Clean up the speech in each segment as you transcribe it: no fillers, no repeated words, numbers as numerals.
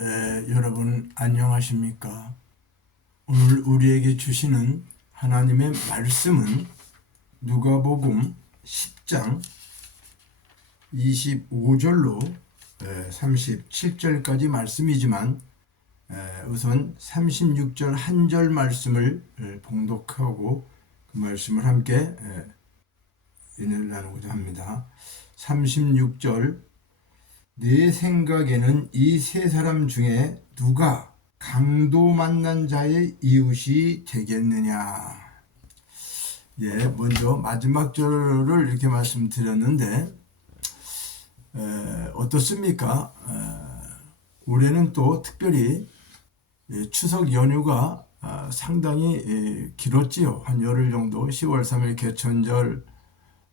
여러분 안녕하십니까? 오늘 우리에게 주시는 하나님의 말씀은 누가복음 10장 25절로 37절까지 말씀이지만 우선 36절 한 절 말씀을 봉독하고 그 말씀을 함께 은혜를 나누고자 합니다. 36절 내 생각에는 이 세 사람 중에 누가 강도 만난 자의 이웃이 되겠느냐. 먼저 마지막 절을 이렇게 말씀드렸는데 어떻습니까? 올해는 또 특별히 추석 연휴가 상당히 길었지요. 한 열흘 정도 10월 3일 개천절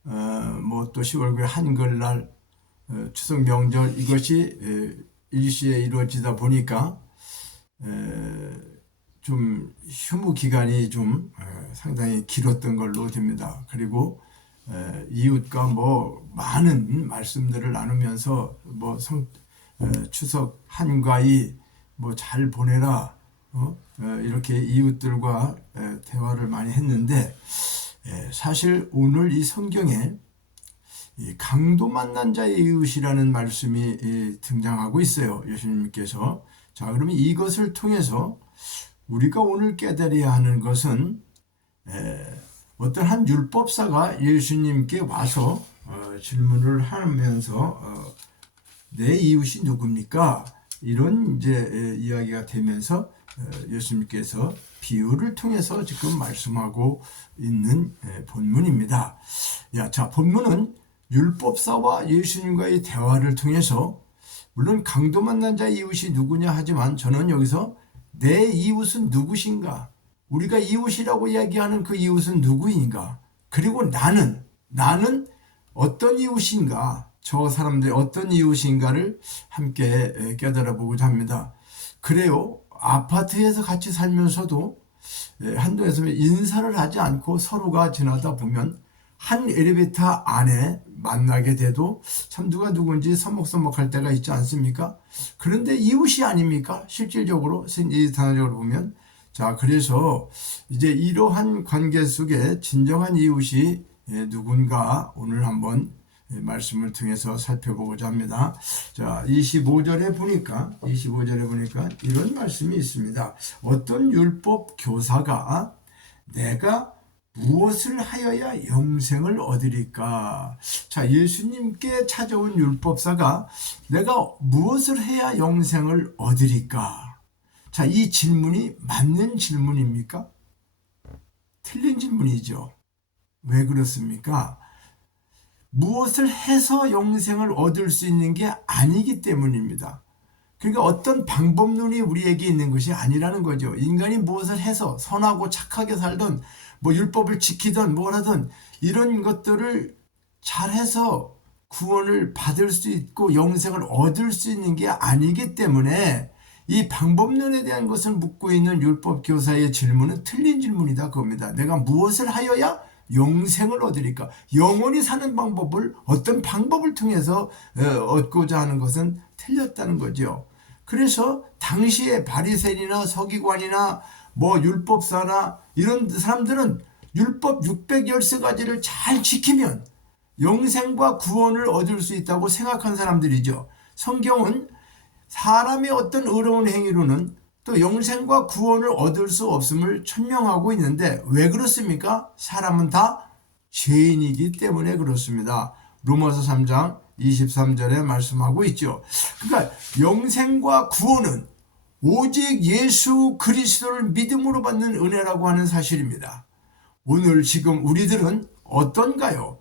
또 10월 9일 한글날 추석 명절 이것이 일시에 이루어지다 보니까 좀 휴무 기간이 좀 상당히 길었던 걸로 됩니다. 그리고 이웃과 많은 말씀들을 나누면서 추석 한가위 잘 보내라 이렇게 이웃들과 대화를 많이 했는데 사실 오늘 이 성경에 강도 만난 자의 이웃이라는 말씀이 등장하고 있어요. 예수님께서. 자, 그러면 이것을 통해서 우리가 오늘 깨달아야 하는 것은 어떤 한 율법사가 예수님께 와서 질문을 하면서 내 이웃이 누굽니까? 이런 이야기가 되면서 예수님께서 비유를 통해서 지금 말씀하고 있는 본문입니다. 자, 본문은 율법사와 예수님과의 대화를 통해서 물론 강도 만난 자의 이웃이 누구냐 하지만 저는 여기서 내 이웃은 누구신가? 우리가 이웃이라고 이야기하는 그 이웃은 누구인가? 그리고 나는 어떤 이웃인가? 저 사람들이 어떤 이웃인가를 함께 깨달아 보고자 합니다. 그래요. 아파트에서 같이 살면서도 한동에서 인사를 하지 않고 서로가 지나다 보면 한 엘리베이터 안에 만나게 돼도 참 누가 누군지 서먹서먹할 때가 있지 않습니까? 그런데 이웃이 아닙니까? 실질적으로, 단어적으로 보면. 자, 그래서 이제 이러한 관계 속에 진정한 이웃이 누군가 오늘 한번 말씀을 통해서 살펴보고자 합니다. 자, 25절에 보니까 이런 말씀이 있습니다. 어떤 율법 교사가 내가 무엇을 하여야 영생을 얻으리까? 자, 예수님께 찾아온 율법사가 내가 무엇을 해야 영생을 얻으리까? 자, 이 질문이 맞는 질문입니까? 틀린 질문이죠. 왜 그렇습니까? 무엇을 해서 영생을 얻을 수 있는 게 아니기 때문입니다. 그러니까 어떤 방법론이 우리에게 있는 것이 아니라는 거죠. 인간이 무엇을 해서 선하고 착하게 살던 율법을 지키던 뭘 하던 이런 것들을 잘해서 구원을 받을 수 있고 영생을 얻을 수 있는 게 아니기 때문에 이 방법론에 대한 것을 묻고 있는 율법 교사의 질문은 틀린 질문이다 그겁니다. 내가 무엇을 하여야 영생을 얻으리까? 영원히 사는 방법을 어떤 방법을 통해서 얻고자 하는 것은 틀렸다는 거죠. 그래서 당시에 바리새인이나 서기관이나 율법사나 이런 사람들은 율법 613가지를 잘 지키면 영생과 구원을 얻을 수 있다고 생각한 사람들이죠. 성경은 사람의 어떤 의로운 행위로는 또 영생과 구원을 얻을 수 없음을 천명하고 있는데 왜 그렇습니까? 사람은 다 죄인이기 때문에 그렇습니다. 로마서 3장 23절에 말씀하고 있죠. 그러니까 영생과 구원은 오직 예수 그리스도를 믿음으로 받는 은혜라고 하는 사실입니다. 오늘 지금 우리들은 어떤가요?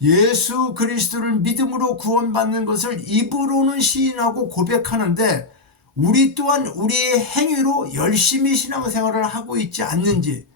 예수 그리스도를 믿음으로 구원받는 것을 입으로는 시인하고 고백하는데 우리 또한 우리의 행위로 열심히 신앙생활을 하고 있지 않는지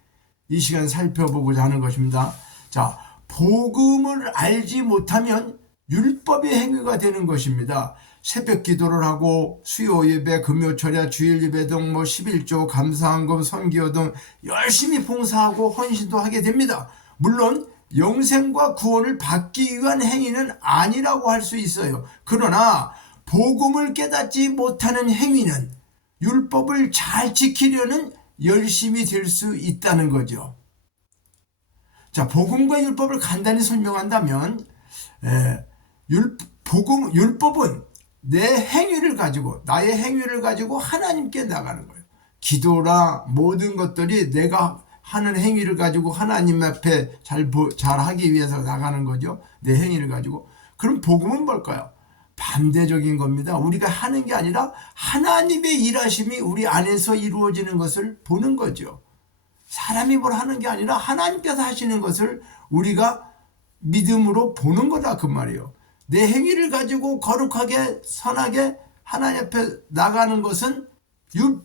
이 시간 살펴보고자 하는 것입니다. 자, 복음을 알지 못하면 율법의 행위가 되는 것입니다. 새벽 기도를 하고 수요 예배, 금요 철야, 주일 예배 등 11조, 감사한금, 선기요 등 열심히 봉사하고 헌신도 하게 됩니다. 물론 영생과 구원을 받기 위한 행위는 아니라고 할 수 있어요. 그러나 복음을 깨닫지 못하는 행위는 율법을 잘 지키려는 열심이 될 수 있다는 거죠. 자, 복음과 율법을 간단히 설명한다면 율법은 내 행위를 가지고, 나의 행위를 가지고 하나님께 나가는 거예요. 기도나 모든 것들이 내가 하는 행위를 가지고 하나님 앞에 잘 하기 위해서 나가는 거죠. 내 행위를 가지고. 그럼 복음은 뭘까요? 반대적인 겁니다. 우리가 하는 게 아니라 하나님의 일하심이 우리 안에서 이루어지는 것을 보는 거죠. 사람이 뭘 하는 게 아니라 하나님께서 하시는 것을 우리가 믿음으로 보는 거다 그 말이에요. 내 행위를 가지고 거룩하게 선하게 하나님 앞에 나가는 것은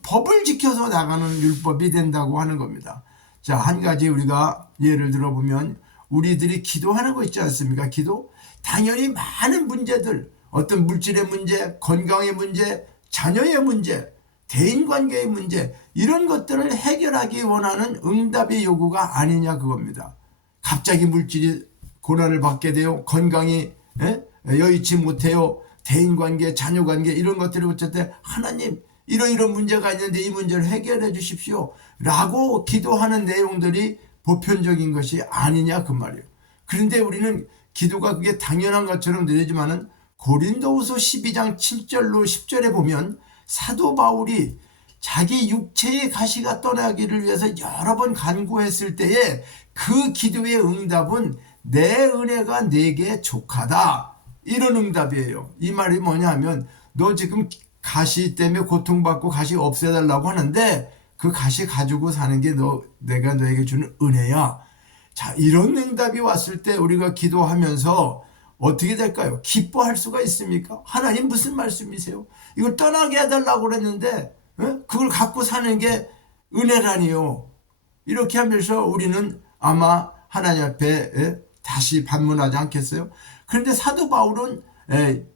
법을 지켜서 나가는 율법이 된다고 하는 겁니다. 자, 한 가지 우리가 예를 들어보면 우리들이 기도하는 거 있지 않습니까? 기도? 당연히 많은 문제들, 어떤 물질의 문제, 건강의 문제, 자녀의 문제, 대인관계의 문제, 이런 것들을 해결하기 원하는 응답의 요구가 아니냐 그겁니다. 갑자기 물질이 고난을 받게 돼요. 건강이 여의치 못해요. 대인관계, 자녀관계 이런 것들을 어쩔 때 하나님 이런 문제가 있는데 이 문제를 해결해 주십시오 라고 기도하는 내용들이 보편적인 것이 아니냐 그 말이에요. 그런데 우리는 기도가 그게 당연한 것처럼 들리지만은 고린도후서 12장 7절로 10절에 보면 사도 바울이 자기 육체의 가시가 떠나기를 위해서 여러 번 간구했을 때에 그 기도의 응답은 내 은혜가 내게 족하다, 이런 응답이에요. 이 말이 뭐냐 하면 너 지금 가시 때문에 고통받고 가시 없애달라고 하는데 그 가시 가지고 사는 게 내가 너에게 주는 은혜야. 자, 이런 응답이 왔을 때 우리가 기도하면서 어떻게 될까요? 기뻐할 수가 있습니까? 하나님 무슨 말씀이세요? 이걸 떠나게 해달라고 그랬는데 그걸 갖고 사는 게 은혜라니요. 이렇게 하면서 우리는 아마 하나님 앞에 다시 반문하지 않겠어요? 그런데 사도 바울은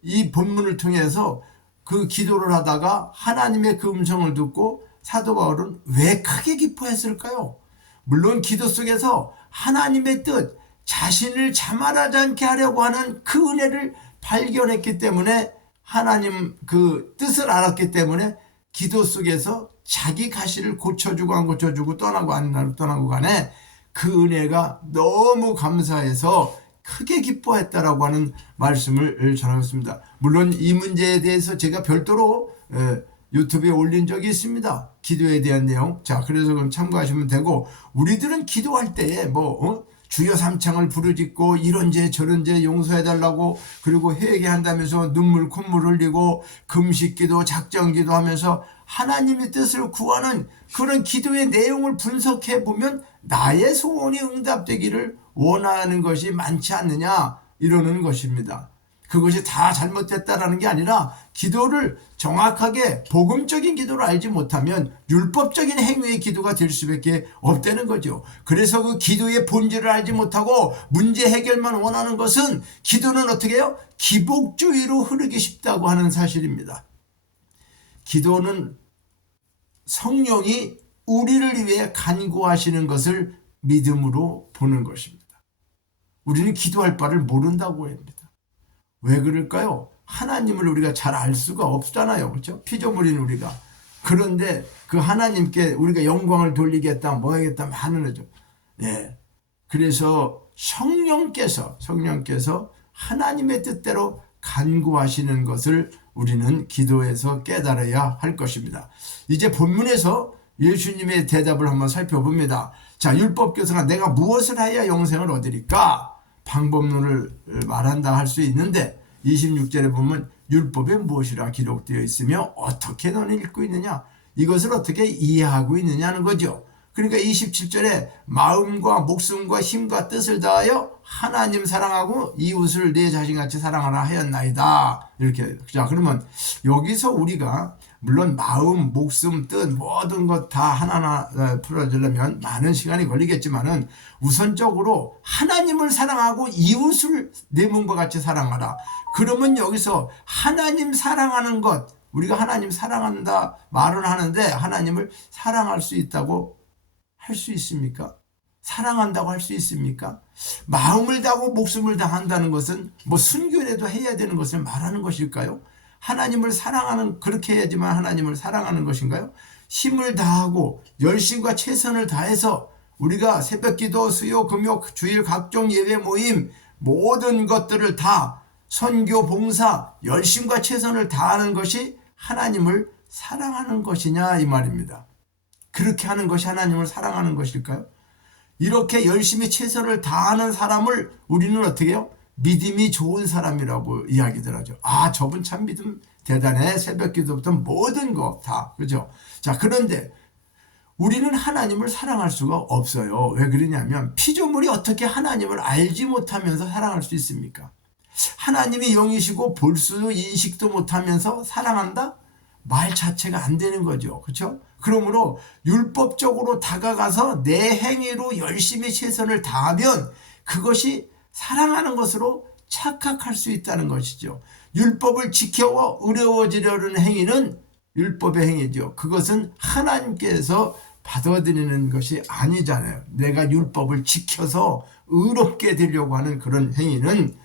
이 본문을 통해서 그 기도를 하다가 하나님의 그 음성을 듣고 사도 바울은 왜 크게 기뻐했을까요? 물론 기도 속에서 하나님의 뜻, 자신을 자만하지 않게 하려고 하는 그 은혜를 발견했기 때문에, 하나님 그 뜻을 알았기 때문에 기도 속에서 자기 가시를 고쳐주고 안 고쳐주고 떠나고 안 떠나고 간에 그 은혜가 너무 감사해서 크게 기뻐했다라고 하는 말씀을 전하겠습니다. 물론 이 문제에 대해서 제가 별도로 유튜브에 올린 적이 있습니다. 기도에 대한 내용. 자, 그래서 그럼 참고하시면 되고, 우리들은 기도할 때에 주여 삼창을 부르짖고 이런 죄 저런 죄 용서해달라고, 그리고 회개한다면서 눈물 콧물 흘리고 금식기도 작정기도 하면서 하나님의 뜻을 구하는 그런 기도의 내용을 분석해 보면 나의 소원이 응답되기를 원하는 것이 많지 않느냐 이러는 것입니다. 그것이 다 잘못됐다라는 게 아니라 기도를 정확하게 복음적인 기도를 알지 못하면 율법적인 행위의 기도가 될 수밖에 없다는 거죠. 그래서 그 기도의 본질을 알지 못하고 문제 해결만 원하는 것은, 기도는 어떻게 해요? 기복주의로 흐르기 쉽다고 하는 사실입니다. 기도는 성령이 우리를 위해 간구하시는 것을 믿음으로 보는 것입니다. 우리는 기도할 바를 모른다고 합니다. 왜 그럴까요? 하나님을 우리가 잘 알 수가 없잖아요. 그렇죠? 피조물인 우리가. 그런데 그 하나님께 우리가 영광을 돌리겠다, 뭐 하겠다 하는 거죠. 네. 그래서 성령께서 하나님의 뜻대로 간구하시는 것을 우리는 기도에서 깨달아야 할 것입니다. 이제 본문에서 예수님의 대답을 한번 살펴봅니다. 자, 율법교사가 내가 무엇을 하여야 영생을 얻으리까? 방법론을 말한다 할 수 있는데 26절에 보면 율법에 무엇이라 기록되어 있으며 어떻게 너는 읽고 있느냐, 이것을 어떻게 이해하고 있느냐는 거죠. 그러니까 27절에 마음과 목숨과 힘과 뜻을 다하여 하나님 사랑하고 이웃을 내 자신같이 사랑하라 하였나이다. 이렇게. 자, 그러면 여기서 우리가 물론 마음, 목숨, 뜻 모든 것 다 하나하나 풀어주려면 많은 시간이 걸리겠지만은 우선적으로 하나님을 사랑하고 이웃을 내 몸과 같이 사랑하라. 그러면 여기서 하나님 사랑하는 것, 우리가 하나님 사랑한다 말은 하는데 하나님을 사랑할 수 있다고 할 수 있습니까? 사랑한다고 할 수 있습니까? 마음을 다하고 목숨을 다한다는 것은 뭐 순교라도 해야 되는 것을 말하는 것일까요? 하나님을 사랑하는, 그렇게 해야지만 하나님을 사랑하는 것인가요? 힘을 다하고 열심과 최선을 다해서 우리가 새벽기도, 수요, 금요, 주일 각종 예배 모임 모든 것들을 다 선교, 봉사, 열심과 최선을 다하는 것이 하나님을 사랑하는 것이냐 이 말입니다. 그렇게 하는 것이 하나님을 사랑하는 것일까요? 이렇게 열심히 최선을 다하는 사람을 우리는 어떻게 해요? 믿음이 좋은 사람이라고 이야기들 하죠. 아, 저분 참 믿음 대단해. 새벽기도부터 모든 거 다. 그죠? 자, 그런데 우리는 하나님을 사랑할 수가 없어요. 왜 그러냐면 피조물이 어떻게 하나님을 알지 못하면서 사랑할 수 있습니까? 하나님이 영이시고 볼 수도 인식도 못하면서 사랑한다? 말 자체가 안 되는 거죠. 그렇죠? 그러므로 율법적으로 다가가서 내 행위로 열심히 최선을 다하면 그것이 사랑하는 것으로 착각할 수 있다는 것이죠. 율법을 지켜 의로워지려는 행위는 율법의 행위죠. 그것은 하나님께서 받아들이는 것이 아니잖아요. 내가 율법을 지켜서 의롭게 되려고 하는 그런 행위는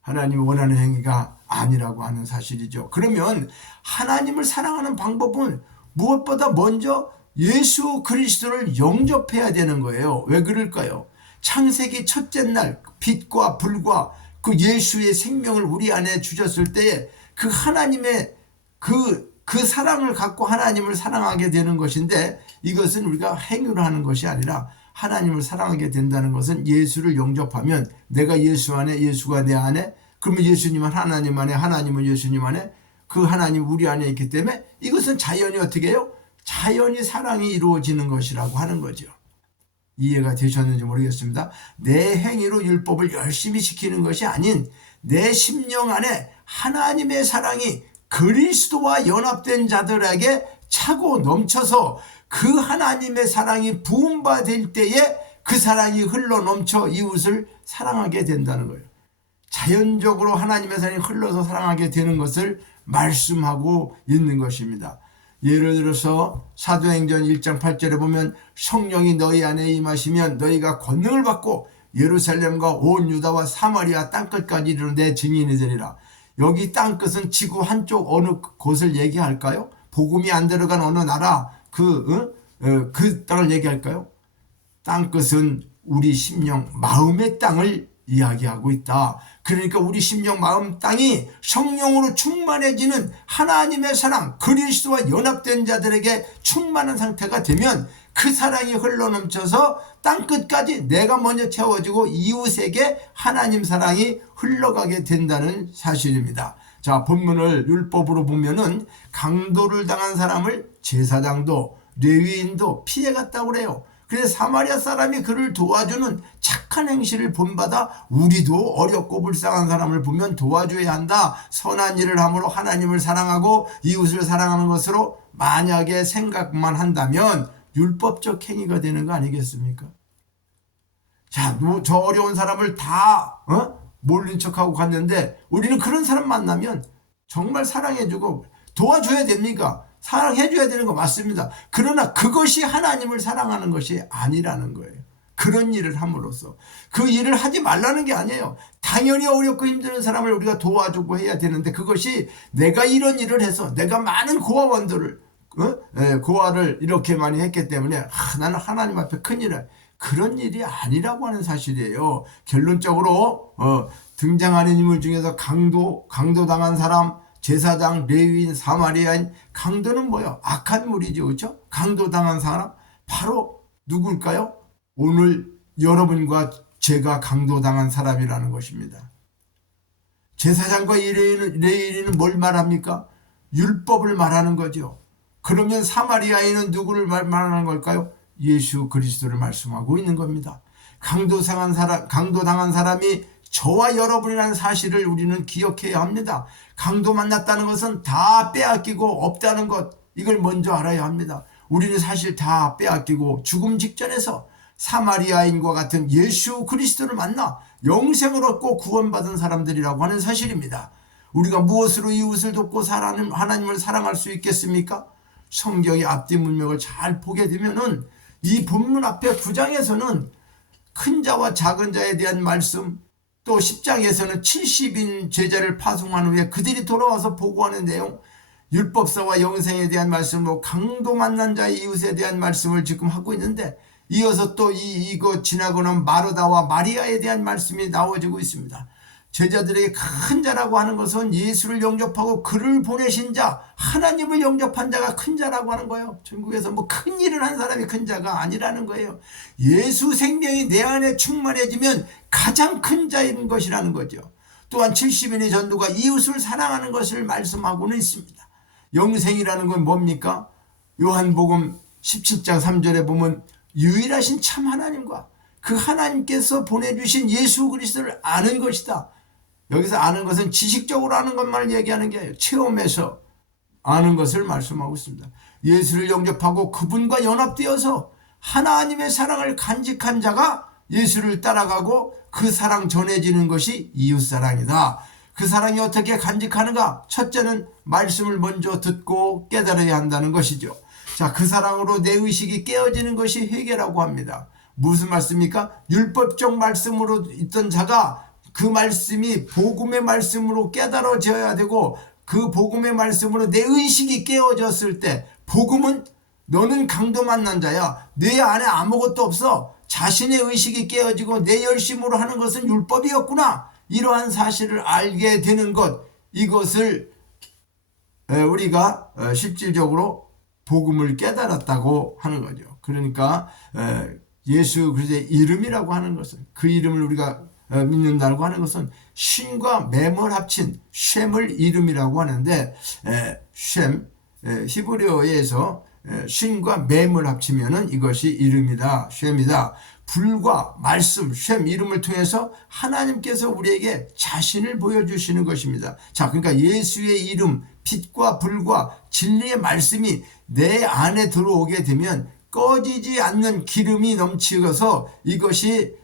하나님이 원하는 행위가 아니라고 하는 사실이죠. 그러면 하나님을 사랑하는 방법은 무엇보다 먼저 예수 그리스도를 영접해야 되는 거예요. 왜 그럴까요? 창세기 첫째 날 빛과 불과 그 예수의 생명을 우리 안에 주셨을 때에 그 하나님의 그 사랑을 갖고 하나님을 사랑하게 되는 것인데, 이것은 우리가 행위로 하는 것이 아니라 하나님을 사랑하게 된다는 것은 예수를 영접하면 내가 예수 안에, 예수가 내 안에, 그러면 예수님은 하나님 안에, 하나님은 예수님 안에, 그 하나님 우리 안에 있기 때문에 이것은 자연히 어떻게 해요? 자연히 사랑이 이루어지는 것이라고 하는 거죠. 이해가 되셨는지 모르겠습니다. 내 행위로 율법을 열심히 지키는 것이 아닌 내 심령 안에 하나님의 사랑이 그리스도와 연합된 자들에게 차고 넘쳐서 그 하나님의 사랑이 부음받을 때에 그 사랑이 흘러 넘쳐 이웃을 사랑하게 된다는 거예요. 자연적으로 하나님의 사랑이 흘러서 사랑하게 되는 것을 말씀하고 있는 것입니다. 예를 들어서 사도행전 1장 8절에 보면 성령이 너희 안에 임하시면 너희가 권능을 받고 예루살렘과 온 유다와 사마리아 땅끝까지 이르는 내 증인이 되리라. 여기 땅끝은 지구 한쪽 어느 곳을 얘기할까요? 복음이 안 들어간 어느 나라 그 땅을 얘기할까요? 땅끝은 우리 심령 마음의 땅을 이야기하고 있다. 그러니까 우리 심령 마음 땅이 성령으로 충만해지는 하나님의 사랑, 그리스도와 연합된 자들에게 충만한 상태가 되면 그 사랑이 흘러넘쳐서 땅끝까지 내가 먼저 채워지고 이웃에게 하나님 사랑이 흘러가게 된다는 사실입니다. 자, 본문을 율법으로 보면은 강도를 당한 사람을 제사장도 레위인도 피해갔다고 그래요. 그래서 사마리아 사람이 그를 도와주는 착한 행실을 본받아 우리도 어렵고 불쌍한 사람을 보면 도와줘야 한다. 선한 일을 함으로 하나님을 사랑하고 이웃을 사랑하는 것으로 만약에 생각만 한다면 율법적 행위가 되는 거 아니겠습니까? 자, 저 어려운 사람을 다 몰린 척하고 갔는데 우리는 그런 사람 만나면 정말 사랑해주고 도와줘야 됩니까? 사랑해줘야 되는 거 맞습니다. 그러나 그것이 하나님을 사랑하는 것이 아니라는 거예요. 그런 일을 함으로써 그 일을 하지 말라는 게 아니에요. 당연히 어렵고 힘든 사람을 우리가 도와주고 해야 되는데 그것이 내가 이런 일을 해서 내가 많은 고아원들을 고아를 이렇게 많이 했기 때문에 나는 하나님 앞에 큰일을, 그런 일이 아니라고 하는 사실이에요. 결론적으로 등장하는 인물 중에서 강도당한 사람, 제사장, 레위인, 사마리아인, 강도는 뭐예요? 악한 무리죠. 그렇죠? 강도당한 사람 바로 누굴까요? 오늘 여러분과 제가 강도당한 사람이라는 것입니다. 제사장과 레위인은 뭘 말합니까? 율법을 말하는 거죠. 그러면 사마리아인은 누구를 말하는 걸까요? 예수 그리스도를 말씀하고 있는 겁니다. 강도당한 사람이 저와 여러분이라는 사실을 우리는 기억해야 합니다. 강도 만났다는 것은 다 빼앗기고 없다는 것, 이걸 먼저 알아야 합니다. 우리는 사실 다 빼앗기고 죽음 직전에서 사마리아인과 같은 예수 그리스도를 만나 영생을 얻고 구원받은 사람들이라고 하는 사실입니다. 우리가 무엇으로 이웃을 돕고 하나님을 사랑할 수 있겠습니까? 성경의 앞뒤 문맥을 잘 보게 되면은 이 본문 앞에 9장에서는 큰 자와 작은 자에 대한 말씀, 또 10장에서는 70인 제자를 파송한 후에 그들이 돌아와서 보고하는 내용, 율법사와 영생에 대한 말씀으로 강도 만난 자의 이웃에 대한 말씀을 지금 하고 있는데, 이어서 또 이거 지나고는 마르다와 마리아에 대한 말씀이 나와지고 있습니다. 제자들에게 큰 자라고 하는 것은 예수를 영접하고 그를 보내신 자, 하나님을 영접한 자가 큰 자라고 하는 거예요. 중국에서 뭐 큰 일을 한 사람이 큰 자가 아니라는 거예요. 예수 생명이 내 안에 충만해지면 가장 큰 자인 것이라는 거죠. 또한 70인의 전도가 이웃을 사랑하는 것을 말씀하고는 있습니다. 영생이라는 건 뭡니까? 요한복음 17장 3절에 보면 유일하신 참 하나님과 그 하나님께서 보내주신 예수 그리스도를 아는 것이다. 여기서 아는 것은 지식적으로 아는 것만을 얘기하는 게 아니에요. 체험해서 아는 것을 말씀하고 있습니다. 예수를 영접하고 그분과 연합되어서 하나님의 사랑을 간직한 자가 예수를 따라가고 그 사랑 전해지는 것이 이웃사랑이다. 그 사랑이 어떻게 간직하는가? 첫째는 말씀을 먼저 듣고 깨달아야 한다는 것이죠. 자, 그 사랑으로 내 의식이 깨어지는 것이 회개라고 합니다. 무슨 말씀입니까? 율법적 말씀으로 있던 자가 그 말씀이 복음의 말씀으로 깨달아져야 되고, 그 복음의 말씀으로 내 의식이 깨어졌을 때, 복음은 너는 강도 만난 자야. 내 안에 아무것도 없어. 자신의 의식이 깨어지고 내 열심으로 하는 것은 율법이었구나. 이러한 사실을 알게 되는 것, 이것을 우리가 실질적으로 복음을 깨달았다고 하는 거죠. 그러니까 예수 그리스도의 이름이라고 하는 것은, 그 이름을 우리가 믿는다고 하는 것은 쉼과 맴을 합친 쉔을 이름이라고 하는데, 쉔, 히브리어에서 쉼과 맴을 합치면은 이것이 이름이다, 쉔이다. 불과 말씀, 쉔, 이름을 통해서 하나님께서 우리에게 자신을 보여주시는 것입니다. 자, 그러니까 예수의 이름, 빛과 불과 진리의 말씀이 내 안에 들어오게 되면 꺼지지 않는 기름이 넘치어서 이것이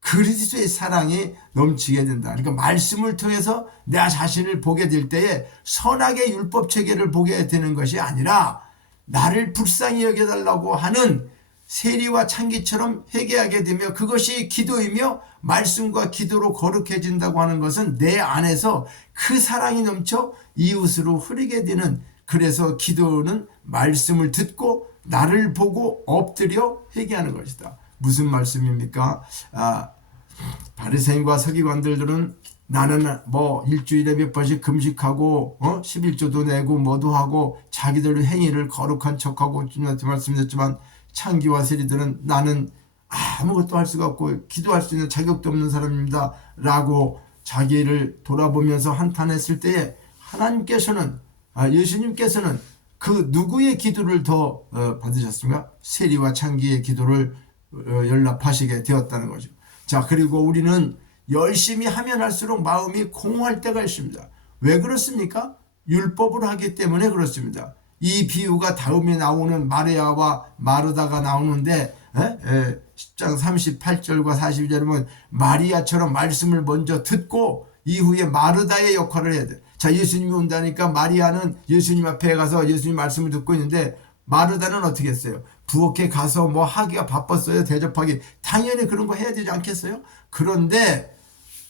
그리스도의 사랑이 넘치게 된다. 그러니까 말씀을 통해서 내 자신을 보게 될 때에 선악의 율법 체계를 보게 되는 것이 아니라 나를 불쌍히 여겨달라고 하는 세리와 창기처럼 회개하게 되며, 그것이 기도이며 말씀과 기도로 거룩해진다고 하는 것은 내 안에서 그 사랑이 넘쳐 이웃으로 흐르게 되는, 그래서 기도는 말씀을 듣고 나를 보고 엎드려 회개하는 것이다. 무슨 말씀입니까? 바리새인과 서기관들은 나는 뭐 일주일에 몇 번씩 금식하고 11조도 내고 뭐도 하고 자기들 행위를 거룩한 척하고 주님한테 말씀드렸지만, 창기와 세리들은 나는 아무것도 할 수가 없고 기도할 수 있는 자격도 없는 사람입니다 라고 자기를 돌아보면서 한탄했을 때에 하나님께서는, 예수님께서는 그 누구의 기도를 더 받으셨습니까? 세리와 창기의 기도를 연락하시게 되었다는 거죠. 자, 그리고 우리는 열심히 하면 할수록 마음이 공허할 때가 있습니다. 왜 그렇습니까? 율법을 하기 때문에 그렇습니다. 이 비유가 다음에 나오는 마리아와 마르다가 나오는데 10장 38절과 42절에 보면 마리아처럼 말씀을 먼저 듣고 이후에 마르다의 역할을 해야 돼. 자, 예수님이 온다니까 마리아는 예수님 앞에 가서 예수님 말씀을 듣고 있는데, 마르다는 어떻게 했어요? 부엌에 가서 뭐 하기가 바빴어요. 대접하기. 당연히 그런 거 해야 되지 않겠어요? 그런데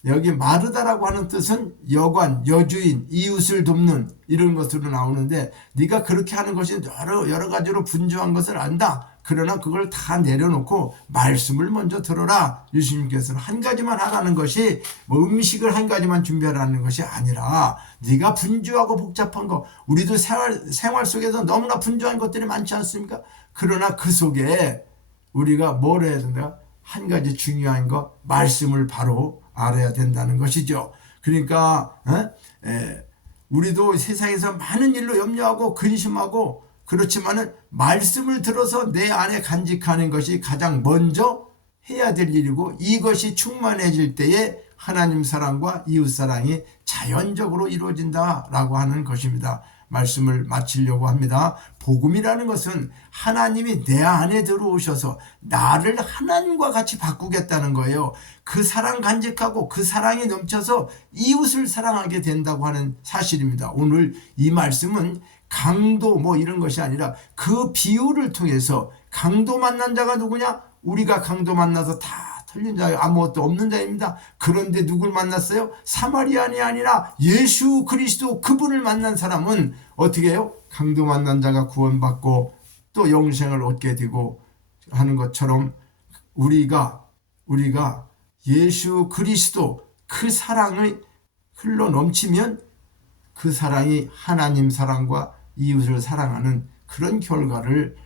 여기 마르다라고 하는 뜻은 여관, 여주인, 이웃을 돕는 이런 것으로 나오는데, 네가 그렇게 하는 것이 여러 가지로 분주한 것을 안다. 그러나 그걸 다 내려놓고 말씀을 먼저 들어라. 예수님께서는 한 가지만 하라는 것이 뭐 음식을 한 가지만 준비하라는 것이 아니라, 네가 분주하고 복잡한 거, 우리도 생활 속에서 너무나 분주한 것들이 많지 않습니까? 그러나 그 속에 우리가 뭘 해야 된다? 한 가지 중요한 거, 말씀을 바로 알아야 된다는 것이죠. 그러니까 우리도 세상에서 많은 일로 염려하고 근심하고, 그렇지만은 말씀을 들어서 내 안에 간직하는 것이 가장 먼저 해야 될 일이고, 이것이 충만해질 때에 하나님 사랑과 이웃 사랑이 자연적으로 이루어진다라고 하는 것입니다. 말씀을 마치려고 합니다. 복음이라는 것은 하나님이 내 안에 들어오셔서 나를 하나님과 같이 바꾸겠다는 거예요. 그 사랑 간직하고 그 사랑이 넘쳐서 이웃을 사랑하게 된다고 하는 사실입니다. 오늘 이 말씀은 강도 뭐 이런 것이 아니라 그 비유를 통해서, 강도 만난 자가 누구냐? 우리가 강도 만나서 다 털린 자 아무것도 없는 자입니다. 그런데 누굴 만났어요? 사마리아인이 아니라 예수 그리스도 그분을 만난 사람은 어떻게 해요? 강도 만난 자가 구원받고 또 영생을 얻게 되고 하는 것처럼 우리가 예수 그리스도 그 사랑을 흘러 넘치면 그 사랑이 하나님 사랑과 이웃을 사랑하는 그런 결과를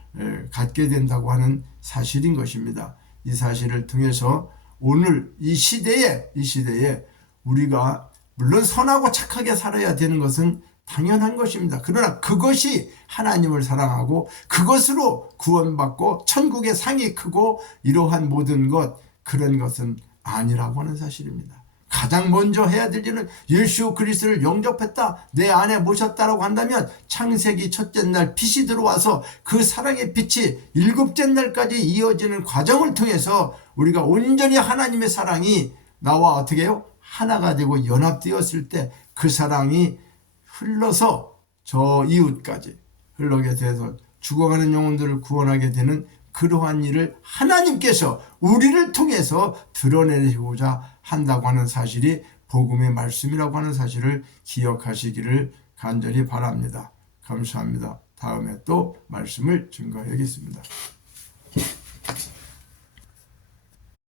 갖게 된다고 하는 사실인 것입니다. 이 사실을 통해서 오늘 이 시대에 우리가 물론 선하고 착하게 살아야 되는 것은 당연한 것입니다. 그러나 그것이 하나님을 사랑하고 그것으로 구원받고 천국의 상이 크고 이러한 모든 것, 그런 것은 아니라고 하는 사실입니다. 가장 먼저 해야 될 일은 예수 그리스도를 영접했다, 내 안에 모셨다라고 한다면 창세기 첫째 날 빛이 들어와서 그 사랑의 빛이 일곱째 날까지 이어지는 과정을 통해서 우리가 온전히 하나님의 사랑이 나와 어떻게 해요? 하나가 되고 연합되었을 때 그 사랑이 흘러서 저 이웃까지 흘러게 돼서 죽어가는 영혼들을 구원하게 되는 그러한 일을 하나님께서 우리를 통해서 드러내고자 한다고 하는 사실이 복음의 말씀이라고 하는 사실을 기억하시기를 간절히 바랍니다. 감사합니다. 다음에 또 말씀을 증거하겠습니다.